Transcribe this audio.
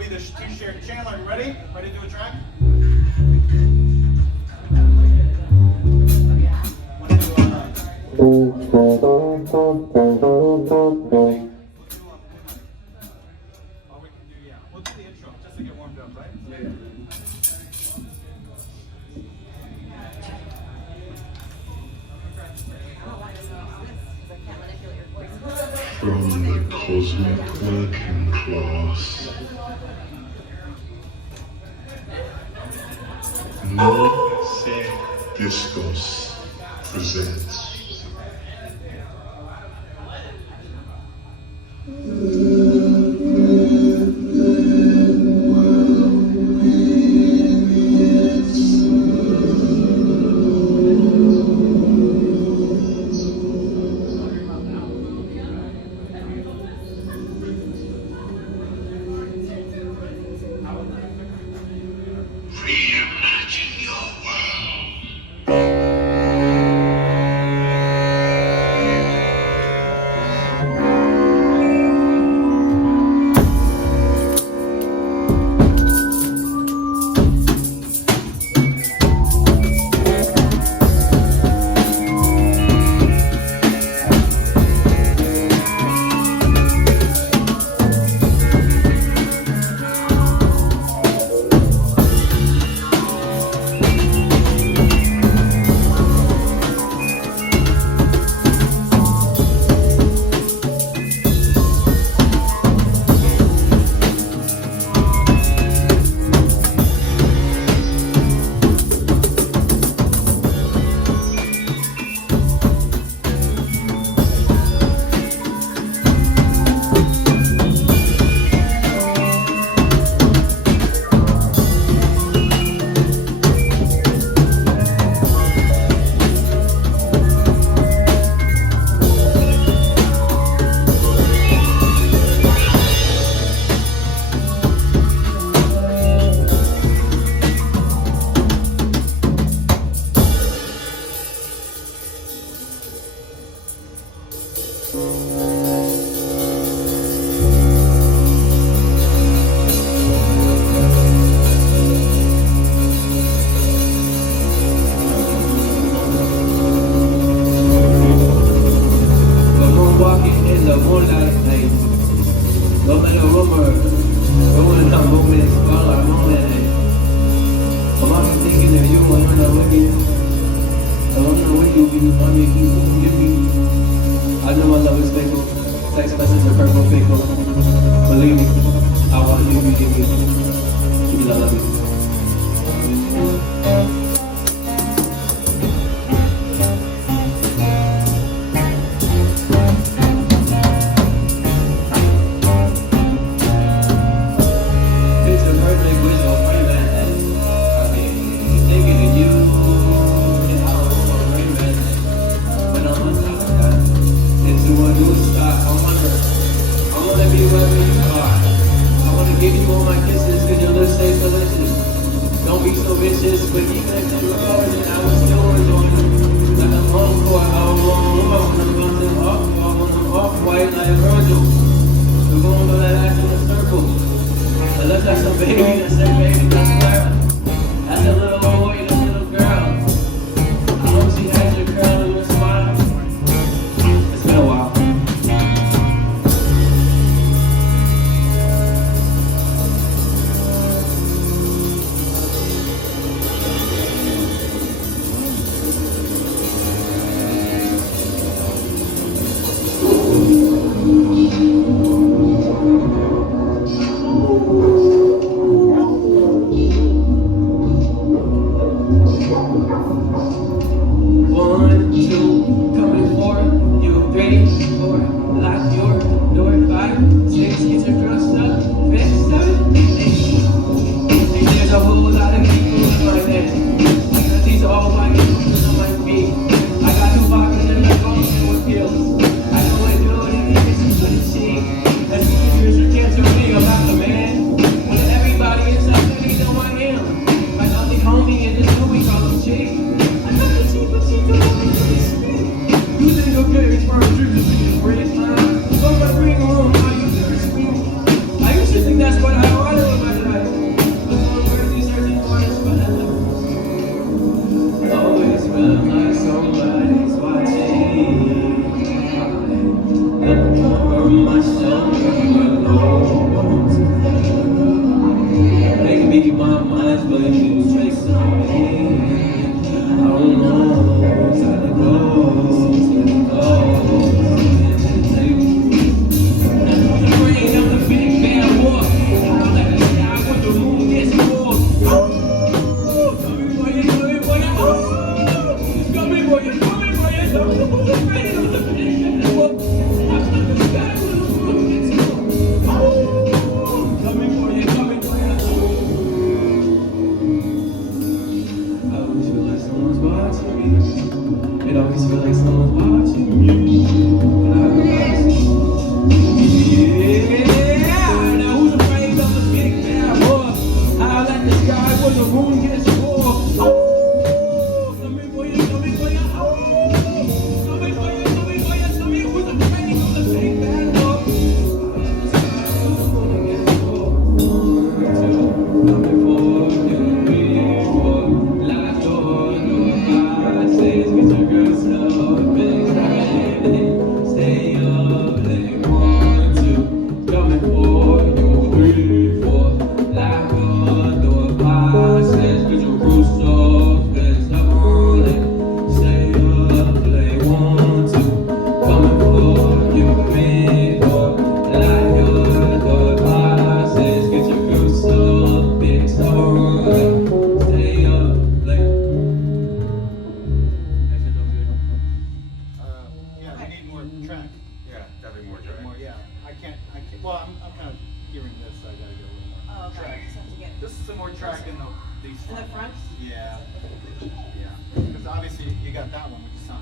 be the two-share. Chandler, you ready? Ready to do a track? We'll do the intro just to get warmed up, right? Yeah. From the cosmic working class, No Se Discos presents Reimagine Your World. I know my love is faithful. Text message or purple faithful. Believe me, I want you to be with me. Because I love you. Don't be so vicious, but even if you were yours and I was yours on like a long court, I want them off-white like Virgil. We're going to that ass in a circle. It looks like some baby that said, baby, that's Clara. That's a little old boy and a little girl. I hope she has your curl and your smile. It's been a while. bring more track. More, yeah. I can't. Well, I'm kind of hearing this, so I gotta get a little more Oh, okay. track. You just have to get Just some more track in these in the front. Yeah. Yeah. Because obviously you got that one, which is not.